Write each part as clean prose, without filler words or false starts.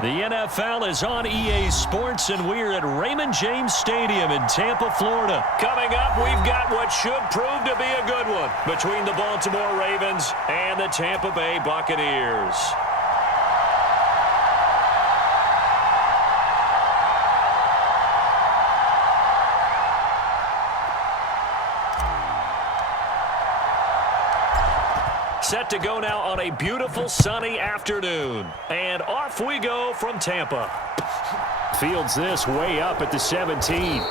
The NFL is on EA Sports, and we're at Raymond James Stadium in Tampa, Florida. Coming up, we've got what should prove to be a good one between the Baltimore Ravens and the Tampa Bay Buccaneers. Set to go now on a beautiful sunny afternoon. And off we go from Tampa. Fields this way up at the 17.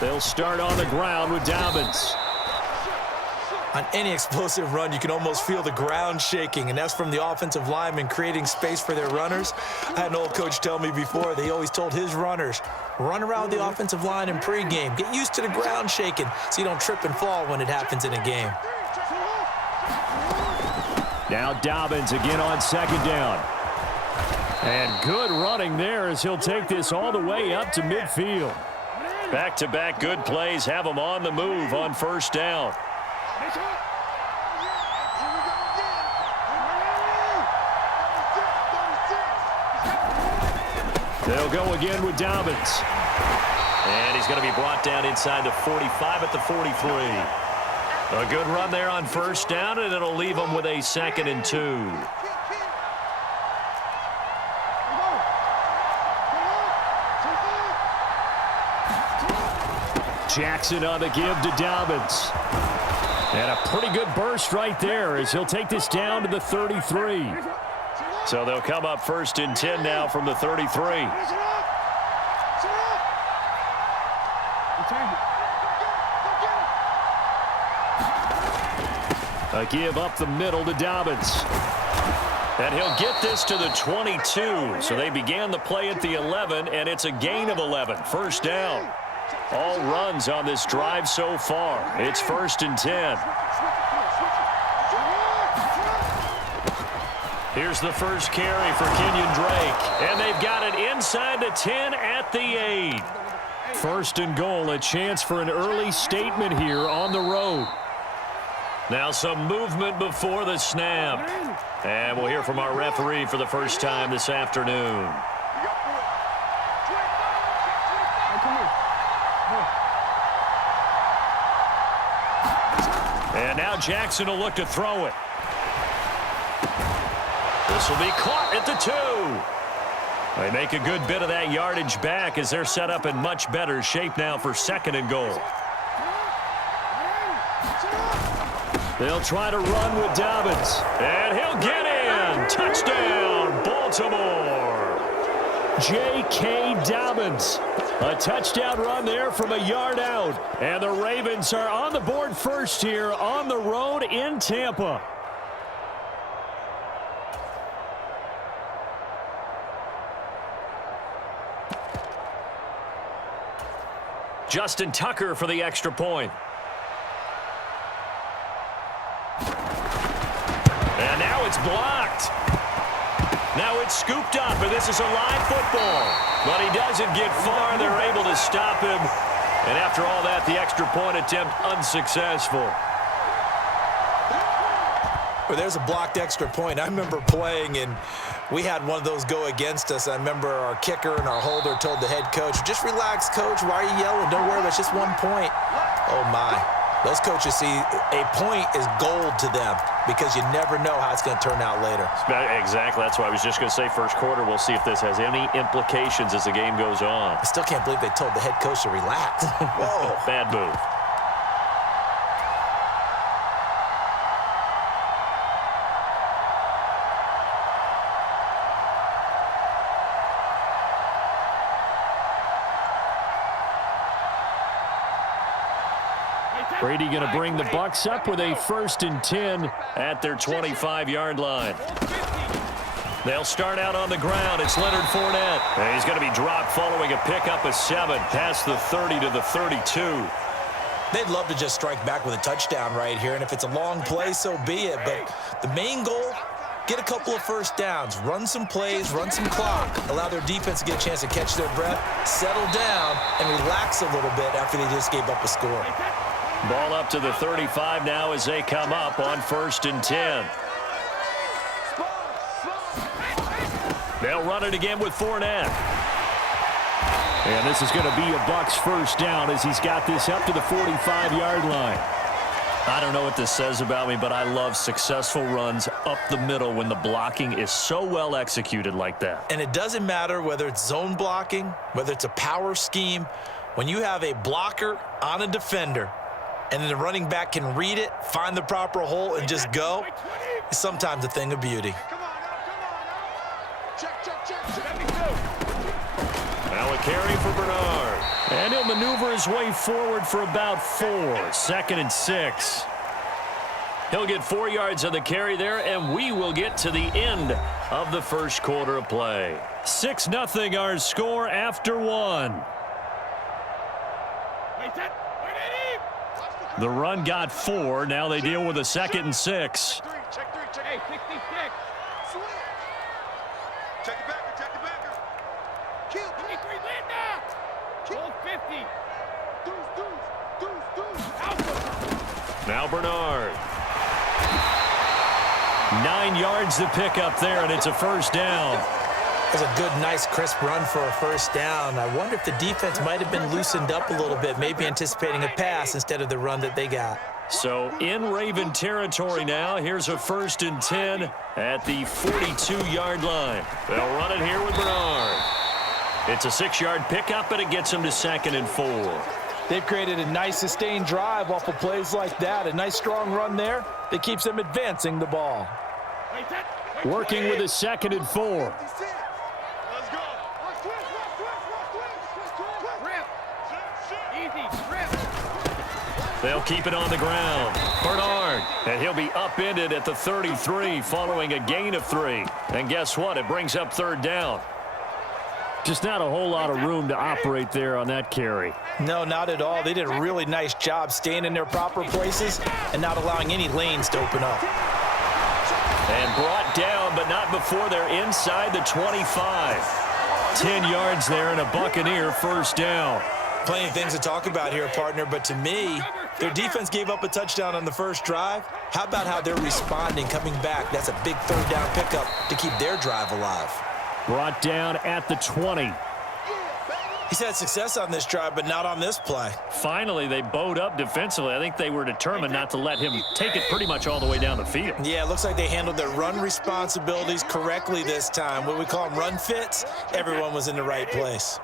They'll start on the ground with Dobbins. On any explosive run, you can almost feel the ground shaking, and that's from the offensive linemen creating space for their runners. I had an old coach tell me before, they always told his runners, run around the offensive line in pregame. Get used to the ground shaking so you don't trip and fall when it happens in a game. Now Dobbins again on second down. And good running there as he'll take this all the way up to midfield. Back-to-back good plays have him on the move on first down. They'll go again with Dobbins. And he's going to be brought down inside the 45 at the 43. A good run there on first down, and it'll leave him with a 2nd and 2. Jackson on the give to Dobbins. And a pretty good burst right there as he'll take this down to the 33. So they'll come up 1st and 10 now from the 33. A give up the middle to Dobbins. And he'll get this to the 22. So they began the play at the 11, and it's a gain of 11. First down. All runs on this drive so far. It's 1st and 10. Here's the first carry for Kenyon Drake. And they've got it inside the 10 at the 8. 1st and goal, a chance for an early statement here on the road. Now some movement before the snap. And we'll hear from our referee for the first time this afternoon. And now Jackson will look to throw it. This will be caught at the 2. They make a good bit of that yardage back as they're set up in much better shape now for 2nd and goal. They'll try to run with Dobbins. And he'll get in. Touchdown, Baltimore. J.K. Dobbins. A touchdown run there from a yard out. And the Ravens are on the board first here on the road in Tampa. Justin Tucker for the extra point. And now it's blocked. Now it's scooped up, and this is a live football. But he doesn't get far. They're able to stop him. And after all that, the extra point attempt unsuccessful. Well, there's a blocked extra point. I remember playing, and we had one of those go against us. I remember our kicker and our holder told the head coach, just relax, coach. Why are you yelling? Don't worry, it's just 1 point. Oh, my. Those coaches see a point is gold to them because you never know how it's going to turn out later. Exactly. That's why I was just going to say first quarter. We'll see if this has any implications as the game goes on. I still can't believe they told the head coach to relax. Whoa. Bad move. Brady going to bring the Bucs up with a 1st and 10 at their 25-yard line. They'll start out on the ground. It's Leonard Fournette. And he's going to be dropped following a pickup of 7 past the 30 to the 32. They'd love to just strike back with a touchdown right here, and if it's a long play, so be it. But the main goal, get a couple of first downs, run some plays, run some clock, allow their defense to get a chance to catch their breath, settle down, and relax a little bit after they just gave up a score. Ball up to the 35 now as they come up on 1st and 10. They'll run it again with Fournette. And this is going to be a Bucs first down as he's got this up to the 45-yard line. I don't know what this says about me, but I love successful runs up the middle when the blocking is so well executed like that. And it doesn't matter whether it's zone blocking, whether it's a power scheme. When you have a blocker on a defender and then the running back can read it, find the proper hole, and just go, it's sometimes a thing of beauty. Now a carry for Bernard. And he'll maneuver his way forward for about 4. 2nd and 6. He'll get 4 yards on the carry there, and we will get to the end of the first quarter of play. 6-0 our score after 1. The run got 4. Now they deal with a 2nd and 6. Hey, 66. Check it back, check it back. Kill. 23, land now. Hold 50. Deuce. Now Bernard. 9 yards to pick up there, and it's a first down. That's a good, nice, crisp run for a first down. I wonder if the defense might have been loosened up a little bit, maybe anticipating a pass instead of the run that they got. So in Raven territory now. Here's a 1st and 10 at the 42-yard line. They'll run it here with Bernard. It's a 6-yard pickup, and it gets them to 2nd and 4. They've created a nice sustained drive off of plays like that. A nice strong run there that keeps them advancing the ball. Working with a 2nd and 4. Let's go. They'll keep it on the ground. Bernard, and he'll be upended at the 33 following a gain of 3. And guess what? It brings up 3rd down. Just not a whole lot of room to operate there on that carry. No, not at all. They did a really nice job staying in their proper places and not allowing any lanes to open up. And brought down, but not before they're inside the 25. 10 yards there and a Buccaneer first down. Plenty of things to talk about here, partner, but to me, their defense gave up a touchdown on the first drive. How about how they're responding, coming back? That's a big 3rd down pickup to keep their drive alive. Brought down at the 20. He's had success on this drive, but not on this play. Finally, they bowed up defensively. I think they were determined not to let him take it pretty much all the way down the field. Yeah, it looks like they handled their run responsibilities correctly this time. What we call them run fits, everyone was in the right place.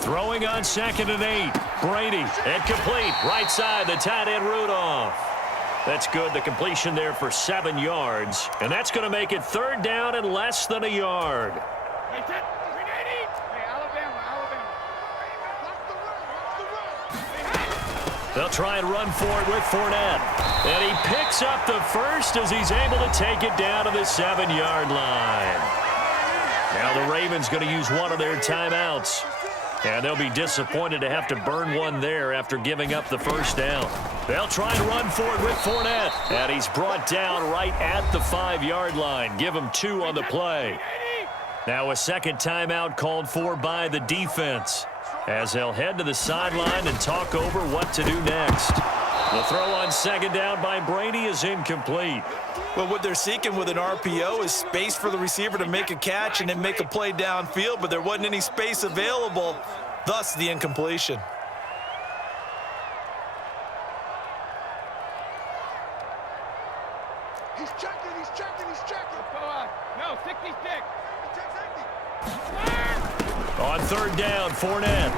Throwing on 2nd and 8. Brady, incomplete. Right side, the tight end Rudolph. That's good. The completion there for 7 yards. And that's going to make it 3rd down and less than a yard. They'll try and run for it with Fournette. And he picks up the first as he's able to take it down to the 7-yard line. Now the Ravens going to use one of their timeouts. And they'll be disappointed to have to burn one there after giving up the first down. They'll try and run for it with Fournette. And he's brought down right at the 5-yard line. Give him 2 on the play. Now a second timeout called for by the defense, as they'll head to the sideline and talk over what to do next. The throw on 2nd down by Brady is incomplete. Well, what they're seeking with an RPO is space for the receiver to make a catch and then make a play downfield, but there wasn't any space available, thus the incompletion. He's checking. No, 66. On 3rd down, Fournette.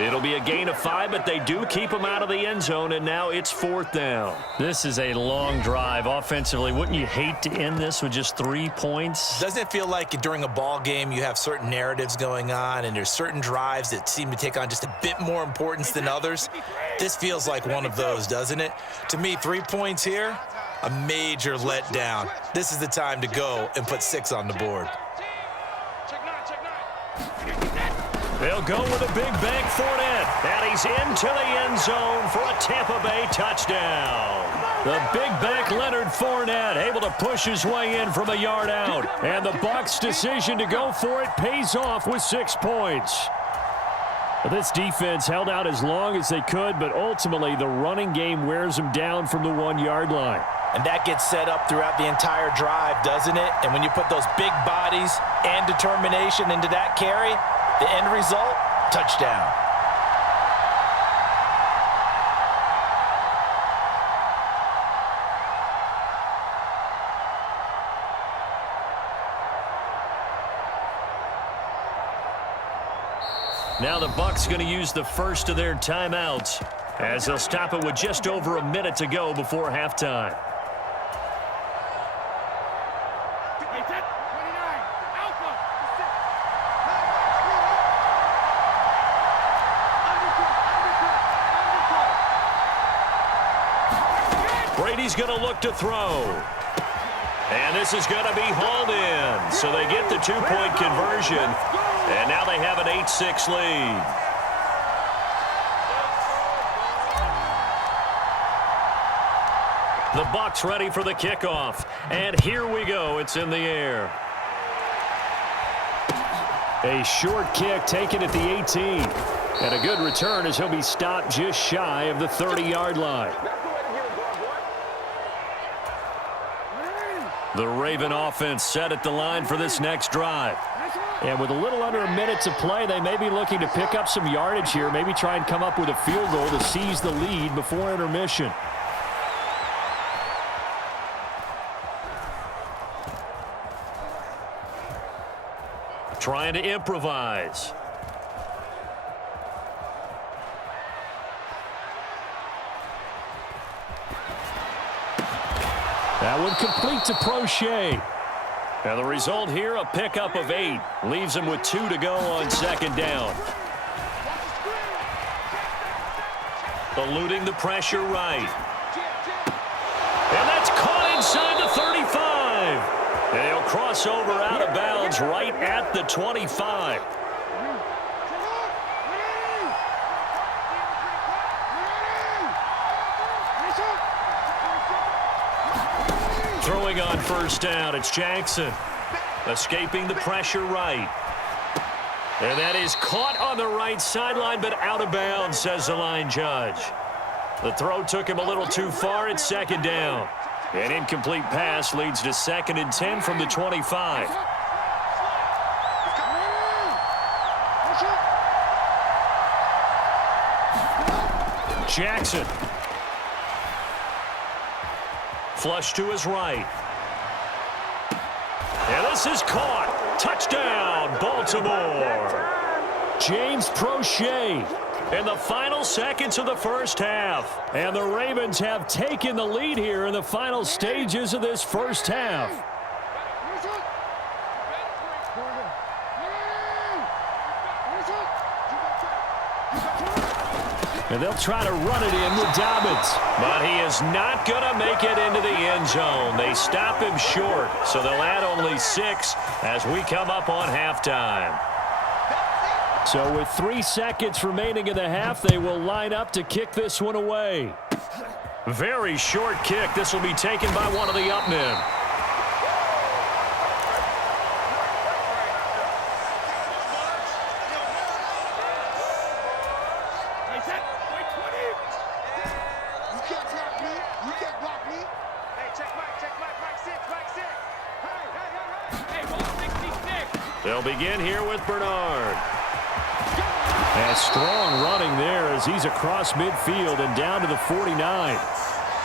It'll be a gain of 5, but they do keep him out of the end zone, and now it's 4th down. This is a long drive offensively. Wouldn't you hate to end this with just 3 points? Doesn't it feel like during a ball game you have certain narratives going on and there's certain drives that seem to take on just a bit more importance than others? This feels like one of those, doesn't it? To me, 3 points here, a major letdown. This is the time to go and put 6 on the board. They'll go with a big bank Fournette, and he's into the end zone for a Tampa Bay touchdown. The big back Leonard Fournette able to push his way in from a yard out, and the Bucs' decision to go for it pays off with 6 points. This defense held out as long as they could, but ultimately the running game wears them down from the 1-yard line. And that gets set up throughout the entire drive, doesn't it? And when you put those big bodies and determination into that carry, the end result, touchdown. Now the Bucs going to use the first of their timeouts as they'll stop it with just over a minute to go before halftime. Brady's going to look to throw. And this is going to be hauled in. So they get the 2-point conversion. And now they have an 8-6 lead. The Bucs ready for the kickoff. And here we go. It's in the air. A short kick taken at the 18. And a good return as he'll be stopped just shy of the 30-yard line. The Raven offense set at the line for this next drive. And with a little under a minute to play, they may be looking to pick up some yardage here, maybe try and come up with a field goal to seize the lead before intermission. Trying to improvise. That one complete to Prochet. And the result here, a pickup of 8. Leaves him with 2 to go on 2nd down. Eluding the pressure right. And that's caught inside the 35. And he'll cross over out of bounds right at the 25. Throwing on 1st down, it's Jackson. Escaping the pressure right. And that is caught on the right sideline, but out of bounds, says the line judge. The throw took him a little too far at 2nd down. An incomplete pass leads to 2nd and 10 from the 25. Jackson. Flush to his right. And this is caught. Touchdown, Baltimore. James Prochet in the final seconds of the first half. And the Ravens have taken the lead here in the final stages of this first half. And they'll try to run it in with Dobbins. But he is not going to make it into the end zone. They stop him short, so they'll add only 6 as we come up on halftime. So with 3 seconds remaining in the half, they will line up to kick this one away. Very short kick. This will be taken by one of the up men. They'll begin here with Bernard. And strong running there as he's across midfield and down to the 49.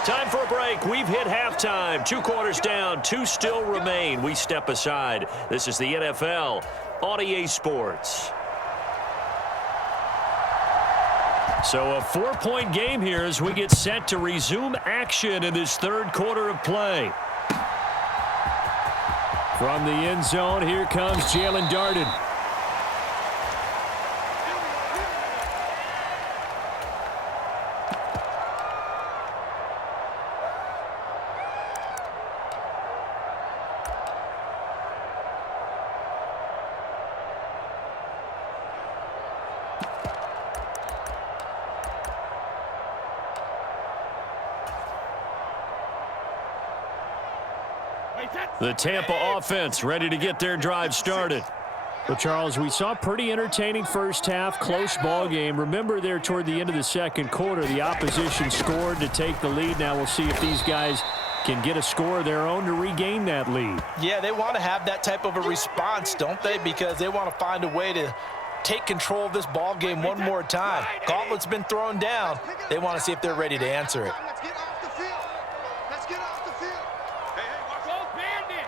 Time for a break. We've hit halftime. 2 quarters down, 2 still remain. We step aside. This is the NFL on EA Sports. So a 4-point game here as we get set to resume action in this third quarter of play. From the end zone, here comes Jalen Darden. The Tampa offense ready to get their drive started. Well, Charles, we saw a pretty entertaining first half, close ball game. Remember there toward the end of the second quarter, the opposition scored to take the lead. Now we'll see if these guys can get a score of their own to regain that lead. Yeah, they want to have that type of a response, don't they? Because they want to find a way to take control of this ball game one more time. Gauntlet's been thrown down. They want to see if they're ready to answer it. Let's get off the field. Let's get off the field. Hey, watch out, bandit.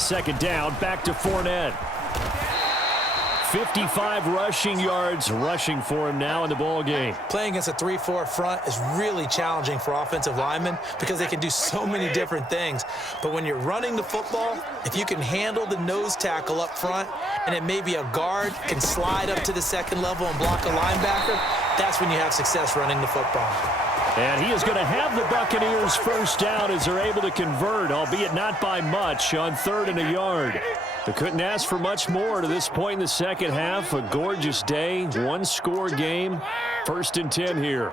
Second down, back to Fournette. 55 rushing yards rushing for him now in the ball game. Playing against a 3-4 front is really challenging for offensive linemen because they can do so many different things. But when you're running the football, if you can handle the nose tackle up front and it may be a guard can slide up to the second level and block a linebacker, that's when you have success running the football. And he is going to have the Buccaneers first down as they're able to convert, albeit not by much, on 3rd and a yard. They couldn't ask for much more to this point in the second half. A gorgeous day, one-score game. 1st and 10 here.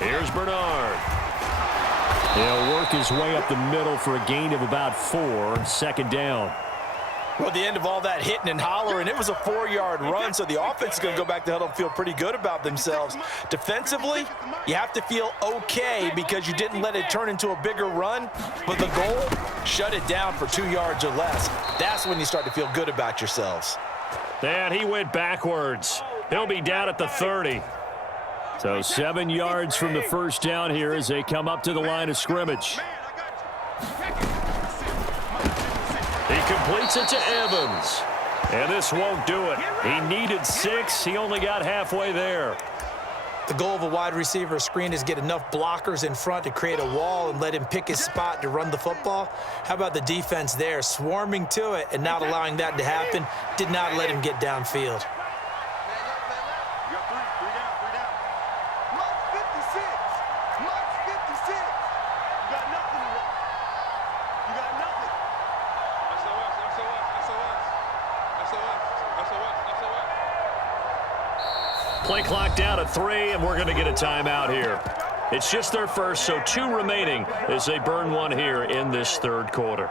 Here's Bernard. He'll work his way up the middle for a gain of about 4. 2nd down. Well, at the end of all that hitting and hollering, it was a 4-yard run, so the offense is going to go back to the huddle and feel pretty good about themselves. Defensively, you have to feel okay because you didn't let it turn into a bigger run, but the goal, shut it down for 2 yards or less. That's when you start to feel good about yourselves. And he went backwards. He'll be down at the 30. So 7 yards from the first down here as they come up to the line of scrimmage. He completes it to Evans. And this won't do it. He needed 6. He only got halfway there. The goal of a wide receiver screen is get enough blockers in front to create a wall and let him pick his spot to run the football. How about the defense there, swarming to it and not allowing that to happen? Did not let him get downfield. You got three down. Mark 56. Mark 56. You got nothing. You got nothing. Play clock down at 3, and we're going to get a timeout here. It's just their first, so 2 remaining as they burn one here in this third quarter.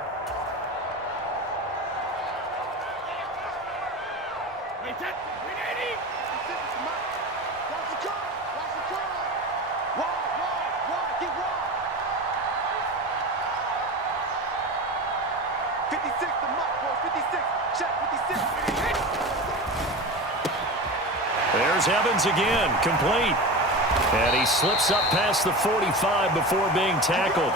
There's Evans again, complete. And he slips up past the 45 before being tackled.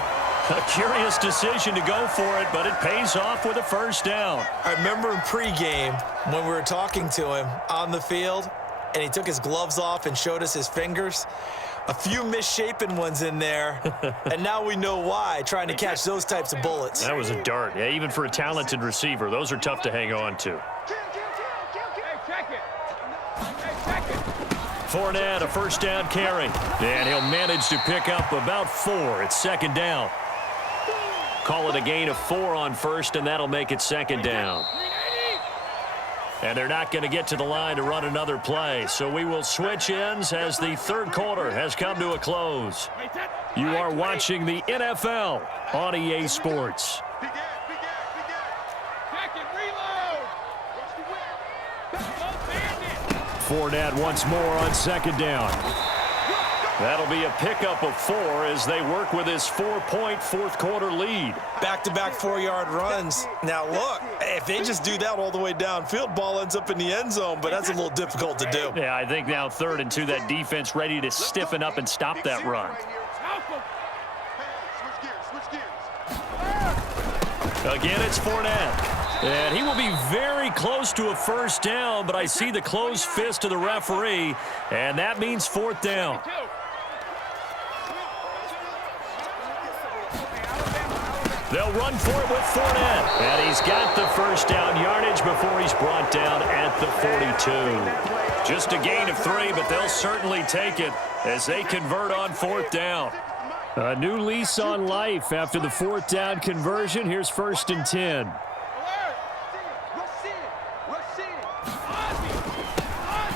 A curious decision to go for it, but it pays off with a first down. I remember in pregame when we were talking to him on the field, and he took his gloves off and showed us his fingers. A few misshapen ones in there, and now we know why, trying to catch those types of bullets. That was a dart. Yeah, even for a talented receiver, those are tough to hang on to. Fournette, a first down carry. And he'll manage to pick up about 4. It's 2nd down. Call it a gain of 4 on first, and that'll make it 2nd down. And they're not going to get to the line to run another play. So we will switch ends as the third quarter has come to a close. You are watching the NFL on EA Sports. Fournette once more on 2nd down. That'll be a pickup of 4 as they work with his 4-point fourth quarter lead. Back-to-back 4-yard runs. Now, look, if they just do that all the way downfield, ball ends up in the end zone, but that's a little difficult to do. Yeah, I think now 3rd and 2, that defense ready to stiffen up and stop that run. Again, it's Fournette. And he will be very close to a first down, but I see the closed fist of the referee, and that means fourth down. They'll run for it with Fournette. And he's got the first down yardage before he's brought down at the 42. Just a gain of 3, but they'll certainly take it as they convert on fourth down. A new lease on life after the fourth down conversion. Here's 1st and 10.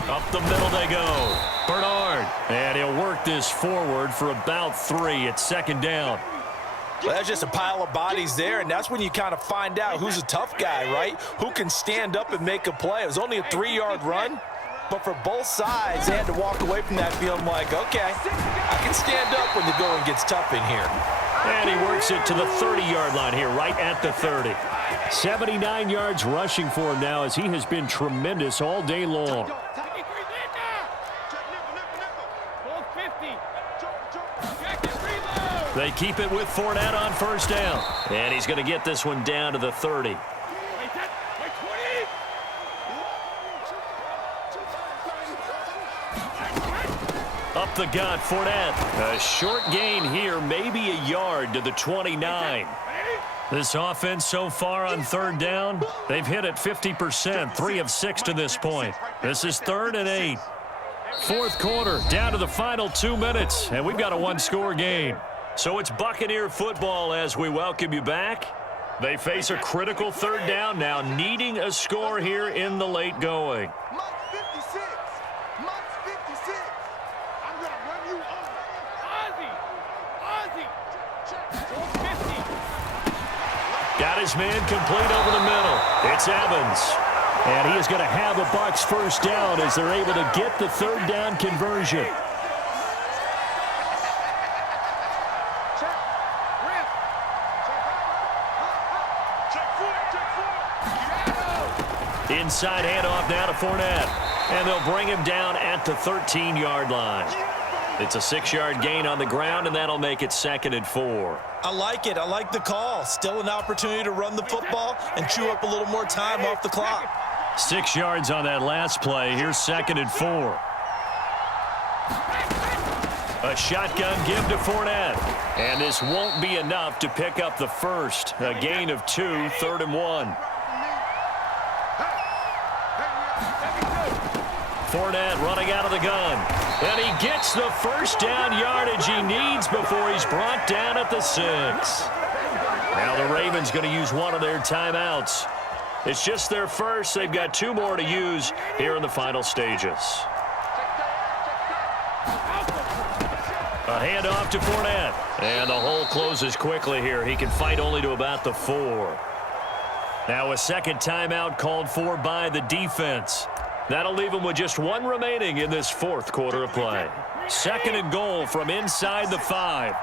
Up the middle they go. Bernard. And he'll work this forward for about 3 at second down. Well, that's just a pile of bodies there, and that's when you kind of find out who's a tough guy, right? Who can stand up and make a play. It was only a 3-yard run, but for both sides, they had to walk away from that feeling like, okay, I can stand up when the going gets tough in here. And he works it to the 30-yard line here, right at the 30. 79 yards rushing for him now as he has been tremendous all day long. They keep it with Fournette on first down. And he's going to get this one down to the 30. Up the gut, Fournette. A short gain here, maybe a yard to the 29. This offense so far on third down, they've hit it 50%, 3 of 6 to this point. This is 3rd and 8. Fourth quarter, down to the final 2 minutes, and we've got a one-score game. So it's Buccaneer football as we welcome you back. They face a critical third down now, needing a score here in the late going. Got his man complete over the middle. It's Evans. And he is going to have a Bucs first down as they're able to get the third down conversion. Inside handoff now to Fournette. And they'll bring him down at the 13-yard line. It's a 6-yard gain on the ground, and that'll make it 2nd and 4. I like it. I like the call. Still an opportunity to run the football and chew up a little more time off the clock. 6 yards on that last play. Here's 2nd and 4. A shotgun give to Fournette. And this won't be enough to pick up the first. A gain of 2, 3rd and 1. Fournette running out of the gun. And he gets the first down yardage he needs before he's brought down at the 6. Now the Ravens going to use one of their timeouts. It's just their first. They've got 2 more to use here in the final stages. A handoff to Fournette. And the hole closes quickly here. He can fight only to about the 4. Now a second timeout called for by the defense. That'll leave him with just 1 remaining in this fourth quarter of play. 2nd and goal from inside the 5.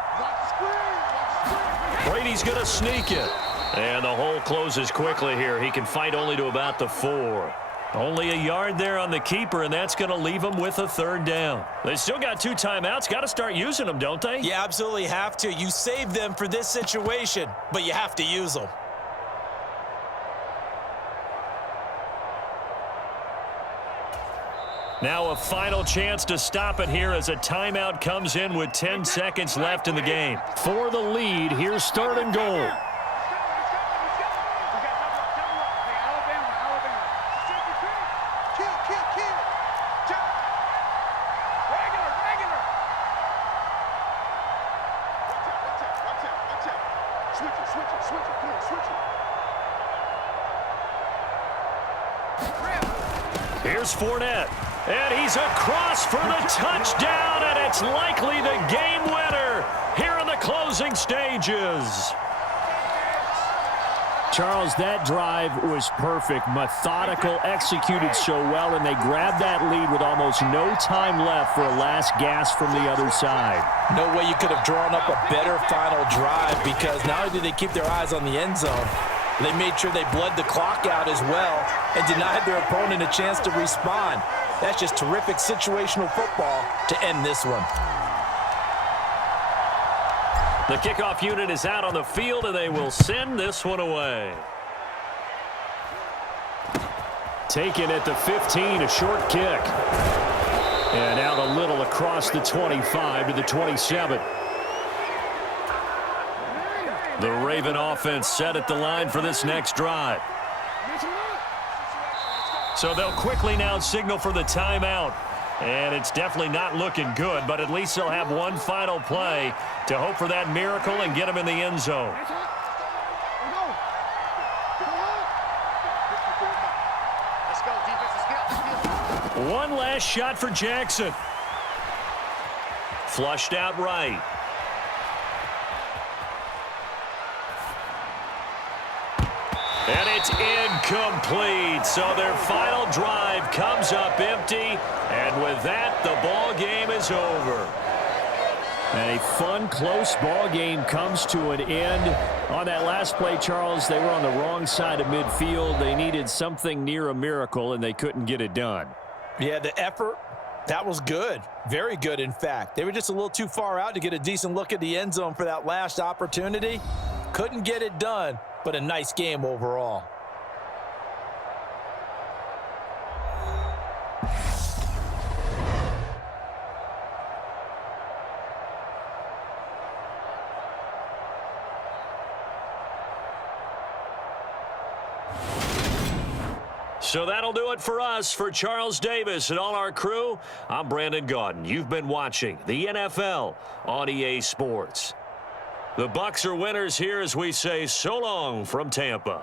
Brady's going to sneak it. And the hole closes quickly here. He can fight only to about the 4. Only a yard there on the keeper, and that's going to leave him with a third down. They still got 2 timeouts. Got to start using them, don't they? You absolutely have to. You save them for this situation, but you have to use them. Now a final chance to stop it here as a timeout comes in with 10 seconds left in the game. For the lead, here's 3rd and goal. Here's Fournette. And he's across for the touchdown, and it's likely the game winner here in the closing stages. Charles, that drive was perfect, methodical, executed so well, and they grabbed that lead with almost no time left for a last gasp from the other side. No way you could have drawn up a better final drive, because not only did they keep their eyes on the end zone, they made sure they bled the clock out as well and denied their opponent a chance to respond. That's just terrific situational football to end this one. The kickoff unit is out on the field, and they will send this one away. Taken at the 15, a short kick. And out a little across the 25 to the 27. The Raven offense set at the line for this next drive. So they'll quickly now signal for the timeout. And it's definitely not looking good, but at least they'll have one final play to hope for that miracle and get them in the end zone. One last shot for Jackson. Flushed out right. And it's incomplete. So their final drive comes up empty. And with that, the ball game is over. And a fun, close ball game comes to an end. On that last play, Charles, they were on the wrong side of midfield. They needed something near a miracle, and they couldn't get it done. Yeah, the effort, that was good. Very good, in fact. They were just a little too far out to get a decent look at the end zone for that last opportunity. Couldn't get it done, but a nice game overall. So that'll do it for us. For Charles Davis and all our crew, I'm Brandon Gaudin. You've been watching the NFL on EA Sports. The Bucs are winners here as we say so long from Tampa.